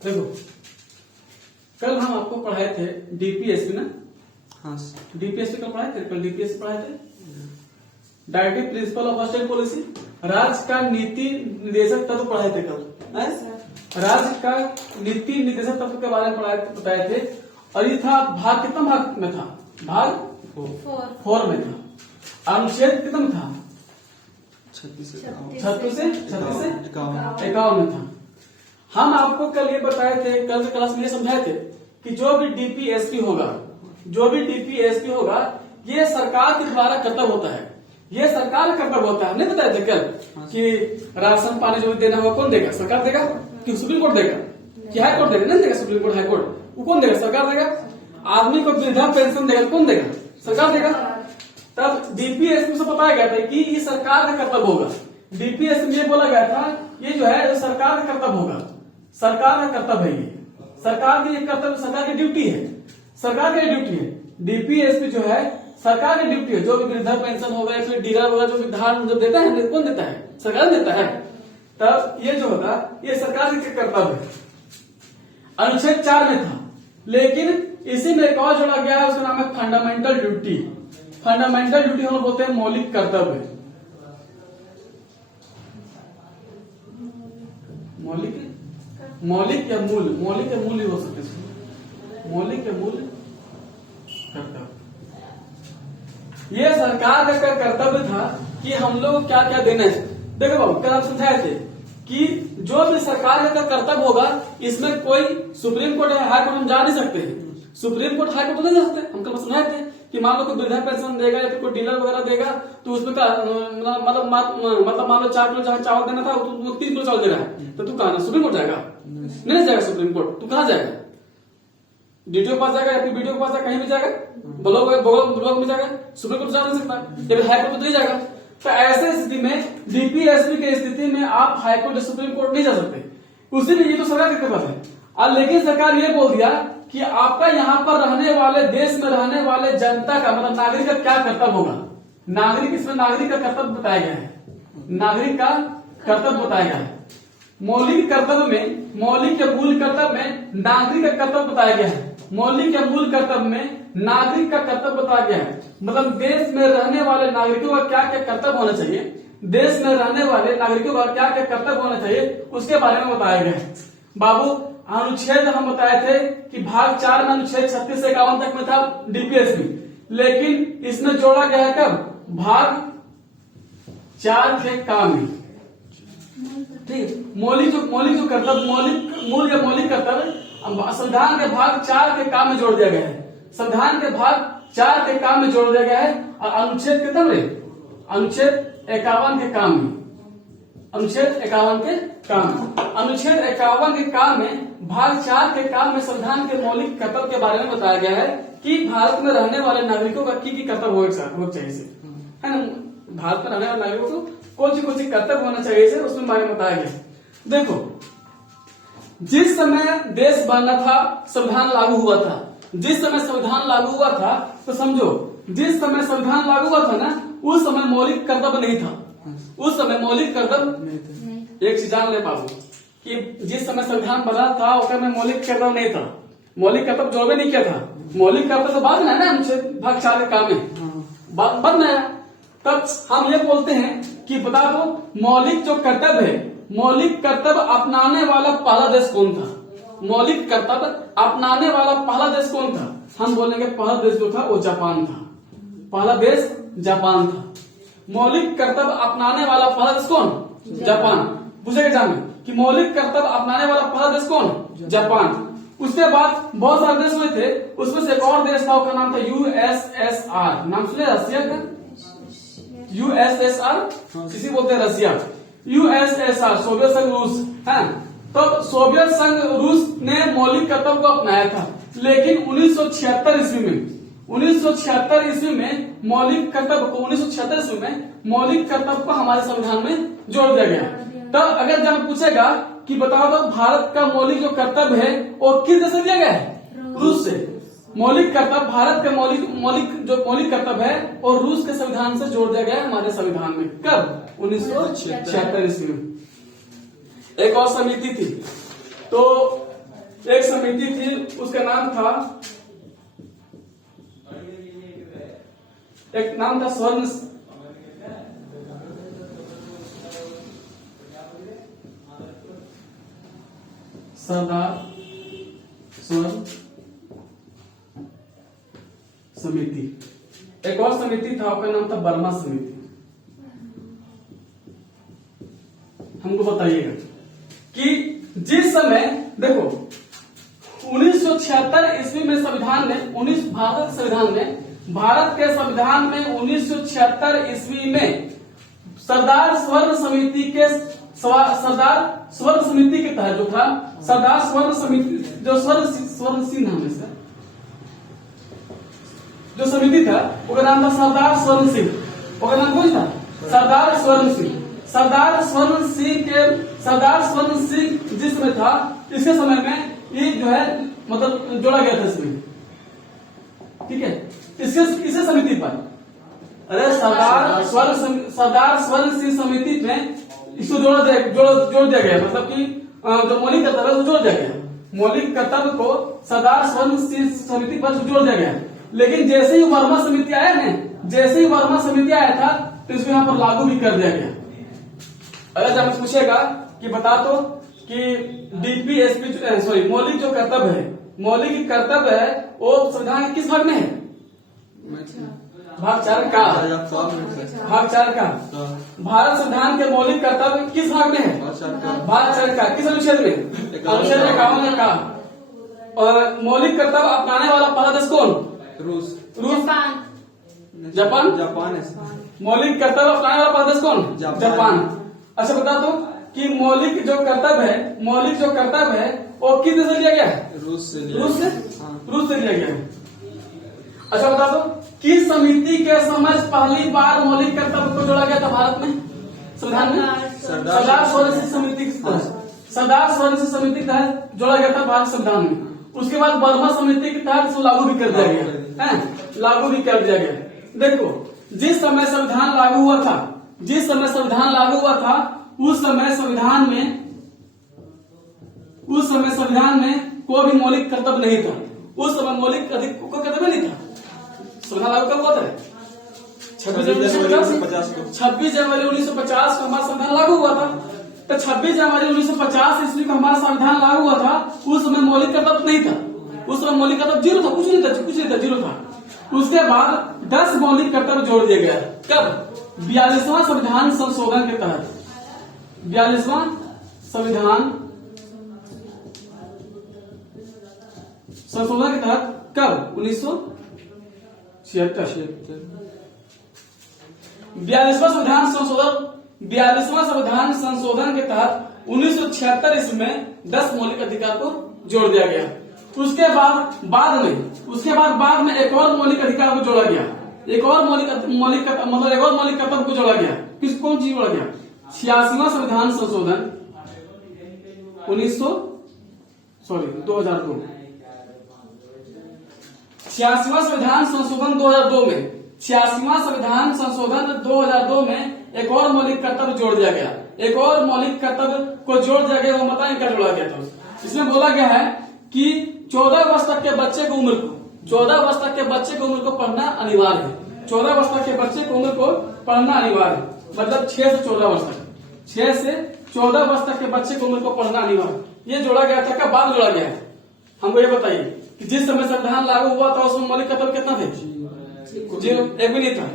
देखो, कल हम आपको पढ़ाए थे डीपीएसपी ना। हाँ डीपीएसपी कल पढ़ाए थे, कल डीपीएसपी पढ़ाए थे, directive principle of state policy. राज्य का नीति निर्देशक तत्व पढ़ाए थे कल। राज्य का नीति निर्देशक तत्व के बारे में बताए थे। और ये था भाग, कितना भाग में था? भाग 4 में था। अनुच्छेद कितना में था? 36 से 51 में था। हम आपको कल ये बताए थे, कल के क्लास में ये समझाए थे कि जो भी डीपीएसपी होगा ये सरकार के द्वारा कर्तव्य होता है। ये सरकार का कर्तव्य होता है। नहीं बताए थे कल कि राशन पानी जो भी देना होगा कौन देगा? सरकार देगा कि सुप्रीम कोर्ट देगा कि हाई कोर्ट देगा? नहीं देगा। सुप्रीम कोर्ट, हाई कोर्ट, वो कौन देगा? सरकार देगा। आदमी को वृद्धा पेंशन देगा कौन देगा? सरकार देगा। तब डीपीएसपी से बताया गया था कि ये सरकार का कर्तव्य होगा। डीपीएसपी में ये बोला गया था ये जो है सरकार का कर्तव्य होगा। सरकार का कर्तव्य है ये, सरकार की कर्तव्य, सरकार की ड्यूटी है, सरकार की ड्यूटी है। डीपीएसपी जो है सरकार की ड्यूटी है। जो भी वृद्धा पेंशन होगा या फिर डीलर होगा, जो भी धान जो देता है कौन देता है? सरकार देता है। तब ये जो होगा ये सरकार की कर्तव्य है। अनुच्छेद 4 में था, लेकिन इसी में एक और जोड़ा गया है, उसका नाम है फंडामेंटल ड्यूटी। फंडामेंटल ड्यूटी हम बोलते हैं मौलिक कर्तव्य। मौलिक या मूल, मौलिक या मूल हो सकते हैं। मौलिक या मूल कर्तव्य, ये सरकार का कर्तव्य था कि हम लोग क्या क्या देना है। देखो बाबू, कल आप समझाए थे कि जो भी सरकार का कर्तव्य होगा इसमें कोई सुप्रीम कोर्ट या हाई कोर्ट हम जा नहीं सकते हैं। सुप्रीम कोर्ट, हाई कोर्ट तो नहीं जा सकते। हम कल समझाए थे कि मान लो कोई वृद्धा पेंशन देगा या फिर कोई डीलर वगैरह देगा तो उसमें मतलब मान लो 4 किलो जहाँ चावल देना था तो 3 किलो चावल दे रहा है, तो तू कहा सुप्रीम कोर्ट जाएगा? नहीं जाएगा सुप्रीम कोर्ट। तू कहाँ जाएगा? डीटीओ के पास जाएगा या फिर बीडीओ के पास जाएगा? कहीं भी जाएगा, ब्लॉक में जाएगा। सुप्रीम कोर्ट जा नहीं सकता, या फिर हाई कोर्ट तो नहीं जाएगा। तो ऐसे स्थिति में डीपीएसपी की स्थिति में आप हाई कोर्ट या सुप्रीम कोर्ट नहीं जा सकते। उसी में ये तो सरकार की कर्तव्य है। लेकिन सरकार ये बोल दिया कि आपका यहाँ पर रहने वाले, देश में रहने वाले जनता का मतलब नागरिक का क्या कर्तव्य होगा। नागरिक, इसमें नागरिक का कर्तव्य बताया गया है। नागरिक का कर्तव्य बताया गया है। मौलिक कर्तव्य में, मौलिक या मूल कर्तव्य में नागरिक का कर्तव्य बताया गया है। मौलिक या मूल कर्तव्य में नागरिक का कर्तव्य बताया गया है। मतलब देश में रहने वाले नागरिकों का क्या क्या कर्तव्य होना चाहिए, देश में रहने वाले नागरिकों का क्या क्या कर्तव्य होना चाहिए उसके बारे में बताया गया है। बाबू, अनुच्छेद हम बताए थे कि भाग 4 में अनुच्छेद 36 से 51 तक में था डीपीएसपी, लेकिन इसमें जोड़ा गया है कब? भाग 4 के काम में। ठीक, मौलिक जो कर्तव्य, मूल या मौलिक कर्तव्य संविधान के भाग 4 के काम में जोड़ दिया गया है। संविधान के भाग 4 के काम में जोड़ दिया गया है। और अनुच्छेद कितना रे? अनुच्छेद 51 के काम में, अनुच्छेद 51 के काम में, अनुच्छेद 51 के काम में भाग 4 के काम में संविधान के मौलिक कर्तव्य के बारे में बताया गया है कि भारत में रहने वाले नागरिकों का की कर्तव्य होना चाहिए इसे, है ना। भारत में रहने वाले नागरिकों को कौन सी कर्तव्य होना चाहिए इसे, उसमें बारे में बताया गया। देखो, जिस समय देश बना था, संविधान लागू हुआ था, जिस समय संविधान लागू हुआ था, तो समझो जिस समय संविधान लागू हुआ था ना, उस समय मौलिक कर्तव्य नहीं था। उस समय मौलिक कर्तव्य नहीं था। एक चीज जान ले बाबू कि जिस समय संविधान बना था उस समय मौलिक कर्तव्य नहीं था। मौलिक कर्तव्य जो भी नहीं किया था। मौलिक कर्तव्य तो बाद में है ना, अनुच्छेद भाग 4 के काम में बाद में आया। तब हम ये बोलते हैं कि बता दो मौलिक जो कर्तव्य है, मौलिक कर्तव्य अपनाने वाला पहला देश कौन था? मौलिक कर्तव्य अपनाने वाला पहला देश कौन था? हम बोलेंगे पहला देश जो था वो जापान था। पहला देश जापान था। मौलिक कर्तव्य अपनाने वाला पहला देश कौन? जापान। पूछेगा एग्जाम में कि मौलिक कर्तव्य अपनाने वाला पहला देश कौन? जापान। उसके बाद बहुत सारे देश हुए थे, उसमें से एक और देश था, उसका नाम था यूएसएसआर। नाम सुने रसिया का? यूएसएसआर किसी बोलते हैं रसिया। यूएसएसआर सोवियत संघ रूस है। तो सोवियत संघ रूस ने मौलिक कर्तव्य को अपनाया था, लेकिन 1976 ईस्वी में, 1976 ईस्वी में मौलिक कर्तव्य को, 1976 ईस्वी में मौलिक कर्तव्य को हमारे संविधान में जोड़ दिया गया। तब अगर जब पूछेगा कि बताओ तो भारत का मौलिक जो कर्तव्य है वो किस देश से दिया गया है? रूस से। मौलिक कर्तव्य, भारत के मौलिक कर्तव्य है और रूस के संविधान से जोड़ दिया गया है हमारे संविधान में। कब? 1976 ईस्वी में। एक और समिति थी, तो एक समिति थी, उसका नाम था, एक नाम था स्वर्ण समिति। एक और समिति था, उसका नाम था बर्मा समिति। हमको बताइएगा कि जिस समय देखो 1976 ईस्वी में संविधान में भारत के संविधान में 1976 ईस्वी में सरदार स्वर्ण समिति के तहत जो था, सरदार स्वर्ण समिति, जो स्वर्ण सिंह नाम है सर, जो समिति था उसका नाम था सरदार स्वर्ण सिंह। उसका नाम कौन था? सरदार स्वर्ण सिंह। सरदार स्वर्ण सिंह जिस समय था, इसके समय में ये जो है मतलब जोड़ा गया था इसमें, ठीक है, इसे समिति पर, अरे सरदार स्वर्ण सिंह समिति में इसको जोड़ दिया गया, मतलब कि जो मौलिक कर्तव्य है जोड़ दिया गया, मौलिक कर्तव्य को सरदार स्वर्ण सिंह समिति पर जोड़ दिया गया। लेकिन जैसे ही वर्मा समिति आया था तो इसको यहाँ पर लागू भी कर दिया गया। अगर जब पूछेगा कि बता दो कि डीपीएसपी सॉरी मौलिक जो कर्तव्य है, मौलिक कर्तव्य है वो संविधान के किस भाग में है? भाग 4 का। भारत संविधान के मौलिक कर्तव्य किस भाग में है? भाग 4 का। किस अनुच्छेद में? अनुच्छेद 51 का। और मौलिक कर्तव्य अपनाने वाला पहला देश कौन? रूस। जापान। मौलिक कर्तव्य अपनाने वाला पहला देश कौन? जापान। अच्छा बता दो कि मौलिक जो कर्तव्य है वो किस देश से लिया गया है? रूस से लिया गया है। अच्छा बता दो किस समिति के समझ पहली बार मौलिक कर्तव्य को जोड़ा गया था भारत में संविधान में? सरदार स्वर्ण सिंह समिति के तहत जोड़ा गया था भारत संविधान में। उसके बाद बर्मा समिति के तहत इसको लागू भी कर दिया गया है, लागू भी कर दिया गया। देखो जिस समय संविधान लागू हुआ था उस समय संविधान में कोई भी मौलिक कर्तव्य नहीं था। उस समय मौलिक कर्तव्य नहीं था। संविधान लागू कब हुआ था? 26 जनवरी 1950 को हमारा संविधान लागू हुआ था। तो 26 जनवरी 1950 ईस्वी को हमारा संविधान लागू हुआ था। उस समय मौलिक कर्तव्य नहीं था। उस समय मौलिक कर्तव्य जीरो था, कुछ नहीं था, जीरो था। उसके बाद 10 मौलिक कर्तव्य जोड़ दिया गया। कब? 42वां संविधान संशोधन के तहत। 42वां संविधान संशोधन के तहत कब? 1976। 42वां संविधान संशोधन के तहत 1976 ईस्वी में 10 मौलिक अधिकार को जोड़ दिया गया। उसके बाद में एक और मौलिक अधिकार को जोड़ा गया। एक और मौलिक कर्तव्य को जोड़ा गया। कौन चीज जोड़ा गया? 86वां संविधान संशोधन 2002। 86वां संविधान संशोधन 2002 में 86वां संविधान संशोधन 2002 में एक और मौलिक कर्तव्य जोड़ दिया गया। एक और मौलिक कर्तव्य को जोड़ दिया गया। वो बताएं क्या जोड़ा गया था? इसमें बोला गया है कि 14 वर्ष तक के बच्चे की उम्र को पढ़ना अनिवार्य है। 14 वर्ष तक के बच्चे की उम्र को पढ़ना अनिवार्य है, मतलब 6 से 14 वर्ष तक। 6 से 14 वर्ष तक के बच्चे की उम्र को पढ़ना अनिवार्य। ये जोड़ा गया था क्या? बाद जोड़ा गया है। हमको ये बताइए कि जिस समय संविधान लागू हुआ था उसमें मौलिक कर्तव्य कितना थे? जीरो, एक भी नहीं था।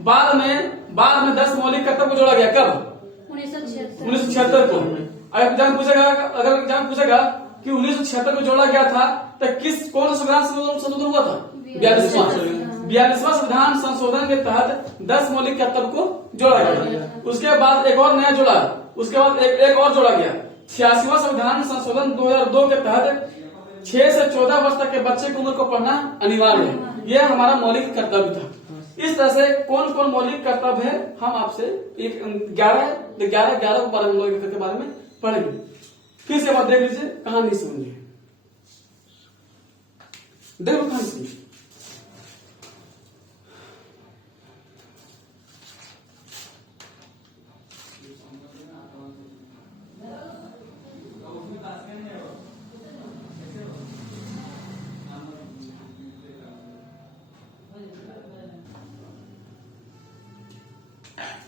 बाद में 10 मौलिक कर्तव्य को जोड़ा गया। कब? 1976 को। अगर एग्जाम पूछेगा कि 1976 को जोड़ा गया था तो कौन सा संविधान संशोधन हुआ था? 42वां संविधान संशोधन के तहत 10 मौलिक कर्तव्य को जोड़ा गया। उसके बाद एक और नया जोड़ा। उसके बाद एक और जोड़ा गया। 86वां संविधान संशोधन 2002 के तहत 6 से 14 वर्ष तक के बच्चे की उम्र को पढ़ना अनिवार्य है। यह हमारा मौलिक कर्तव्य था। इस तरह से कौन कौन मौलिक कर्तव्य है हम आपसे 11 मौलिक कर्तव्य के बारे में पढ़ेंगे। फिर से बात देख लीजिए, कहानी समझिए। देखो कहानी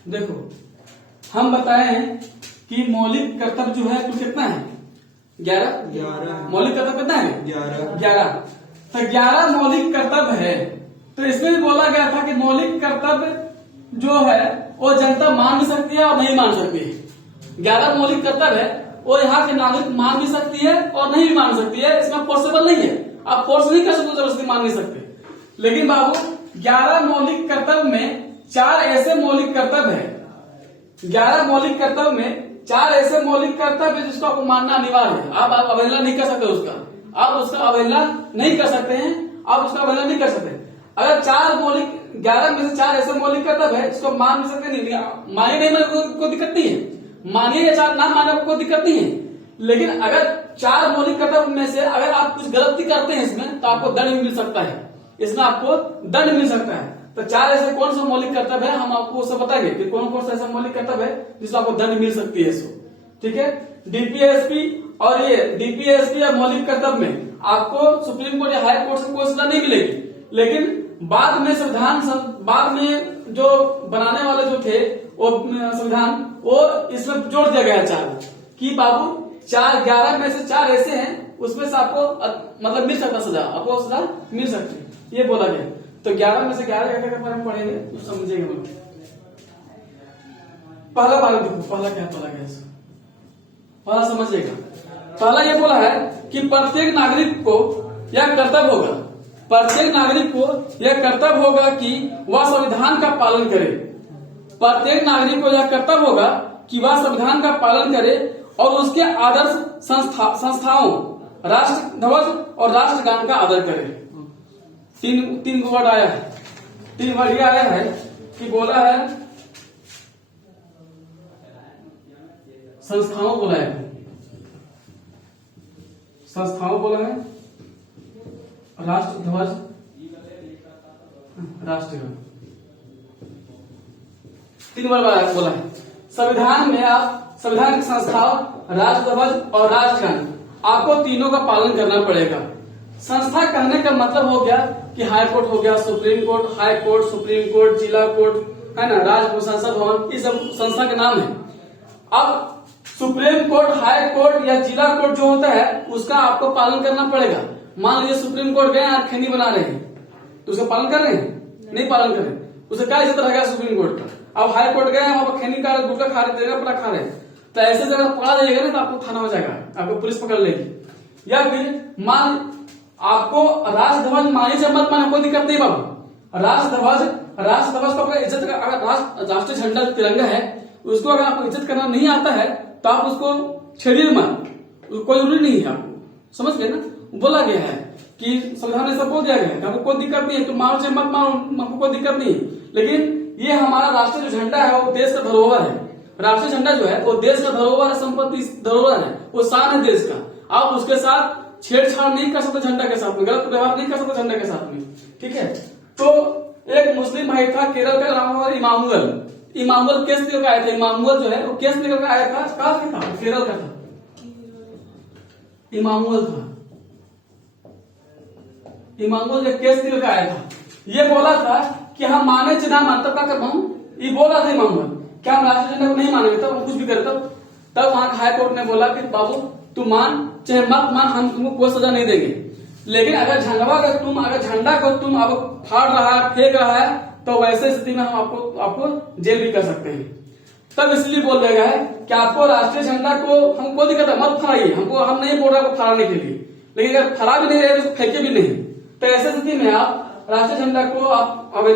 देखो, हम बताए हैं कि मौलिक कर्तव्य जो है कुल कितना है? 11 मौलिक कर्तव्य कितना है? 11। तो 11 मौलिक कर्तव्य है। तो इसमें भी बोला गया था कि मौलिक कर्तव्य जो है वो जनता मान भी सकती है और नहीं मान सकती है। 11 मौलिक कर्तव्य है वो यहाँ के नागरिक मान भी सकती है और नहीं भी मान सकती है। इसमें फोर्सेबल नहीं है, आप फोर्स नहीं कर सकते, जबरदस्ती मान नहीं सकते। लेकिन बाबू 11 मौलिक कर्तव्य में 4 ऐसे मौलिक कर्तव्य है, 11 मौलिक कर्तव्य में 4 ऐसे मौलिक कर्तव्य जिसको आपको मानना अनिवार्य है। आप अवहेलना नहीं कर सकते उसका, आप उसका अवहेलना नहीं कर सकते हैं, आप उसका अवहेलना नहीं कर सकते। अगर 4 मौलिक 11 में से 4 ऐसे मौलिक कर्तव्य है इसको मान नहीं सकते, नहीं मानिए नहीं मानिए कोई दिक्कत नहीं है, मानिए या 4 ना माने कोई दिक्कत नहीं है। लेकिन अगर 4 मौलिक कर्तव्य में से अगर आप कुछ गलती करते हैं इसमें तो आपको दंड मिल सकता है, इसमें आपको दंड मिल सकता है। तो 4 ऐसे कौन सा मौलिक कर्तव्य है हम आपको उससे बताएंगे कि कौन कौन सा ऐसा मौलिक कर्तव्य है जिसमें आपको दंड मिल सकती है। इसको ठीक है, डीपीएसपी और ये डीपीएसपी या मौलिक कर्तव्य में आपको सुप्रीम कोर्ट या हाई कोर्ट से कोई सजा नहीं मिलेगी। लेकिन बाद में संविधान बाद में जो बनाने वाले जो थे वो संविधान वो इसमें जोड़ दिया गया 4 कि बाबू 11 में से 4 ऐसे हैं उसमें से आपको मतलब मिल सकता सजा, आपको सजा मिल सकती है, ये बोला गया। तो 11 में से 11 के बारे में पढ़ेंगे तो समझेंगे हम। पहला बार देखो, पहला क्या बोला गया, पहला समझिएगा। पहला ये बोला है कि प्रत्येक नागरिक को यह कर्तव्य होगा, प्रत्येक नागरिक को यह कर्तव्य होगा कि वह संविधान का पालन करे। प्रत्येक नागरिक को यह कर्तव्य होगा कि वह संविधान का पालन करे और उसके आदर्श संस्थाओं राष्ट्र ध्वज और राष्ट्रगान का आदर करे। तीन वर्ड आया है, 3 वर्ड ये आया है कि बोला है संस्थाओं बोला है, संस्थाओं बोला है, राष्ट्र ध्वज राष्ट्रगान, 3 वर्ड बोला है। संविधान में आप संविधान की संस्थाओं राष्ट्र ध्वज और राष्ट्रगान आपको तीनों का पालन करना पड़ेगा। संस्था कहने का मतलब हो गया कि हाई कोर्ट हो गया, supreme court, high court, supreme court, जिला कोर्ट है ना, राजभवन, संसद भवन, ये सब संस्था के नाम है। अब सुप्रीम कोर्ट, हाई कोर्ट या जिला कोर्ट जो होता है उसका आपको पालन करना पड़ेगा। मान लीजिए सुप्रीम कोर्ट गए और खैनी बना रहे हैं तो उसका पालन कर रहे हैं, नहीं पालन कर रहे, उसे क्या इज्जत रहेगा सुप्रीम कोर्ट का। अब हाई कोर्ट गए वहां पर खैनी का गुटखा खा रहे, देगा पड़ा खा रहे, तो ऐसे जगह पकड़ा जाएगा ना तो आपको थाना हो जाएगा, आपको पुलिस पकड़ लेगी। या फिर मान आपको राष्ट्र ध्वज माने चाहे मत माने कोई दिक्कत नहीं बाबू, राष्ट्र ध्वज को अपना इज्जत, अगर राष्ट्रीय झंडा तिरंगा है उसको अगर आपको इज्जत करना नहीं आता है तो आप उसको छेड़िए मत, कोई जरूरी नहीं है आपको, समझ गए ना। बोला गया है कि संविधान में सब बोल दिया गया है, हमको कोई दिक्कत नहीं है, तुम मानो चाहे मत मानो, हमको कोई दिक्कत नहीं है। लेकिन ये हमारा राष्ट्रीय जो झंडा है वो देश का धरोहर है, राष्ट्रीय झंडा जो है वो देश का धरोहर है, संपत्ति धरोहर है, वो शान है देश का। आप उसके साथ छेड़छाड़ नहीं कर सकते, झंडा के साथ में गलत व्यवहार नहीं कर सकते झंडा के साथ में, ठीक है। तो एक मुस्लिम भाई था केरल का, नाम इमामुअल केस लेकर आया था, इमामुअल जो है वो केस लेकर आया था, कहाँ का था, केरल का था, इमामुअल था, इमामुअल एक केस लेकर आया था। ये बोला था कि हम माने चिन्ह मानता क्या कर पाऊं, ये बोला था इमामुअल, क्या हम राष्ट्रीय झंडा को नहीं मानेंगे तब हम कुछ भी करें। तब वहां हाई कोर्ट ने बोला कि बाबू तू मान चाहे मत मान, हम तुमको कोई सजा नहीं देंगे। लेकिन अगर झंडा को तुम अब फाड़ रहा है, फेंक रहा है, तो वैसे स्थिति में हम आपको जेल भी कर सकते हैं। तब इसलिए बोल दिया गया है कि आपको राष्ट्रीय झंडा को हमको दिक्कत है मत फहराइए, हमको हम नहीं बोल रहे आपको फहराने के लिए, लेकिन अगर फहरा भी नहीं रहे तो फेंके भी नहीं, तो ऐसे स्थिति में आप राष्ट्रीय झंडा को आप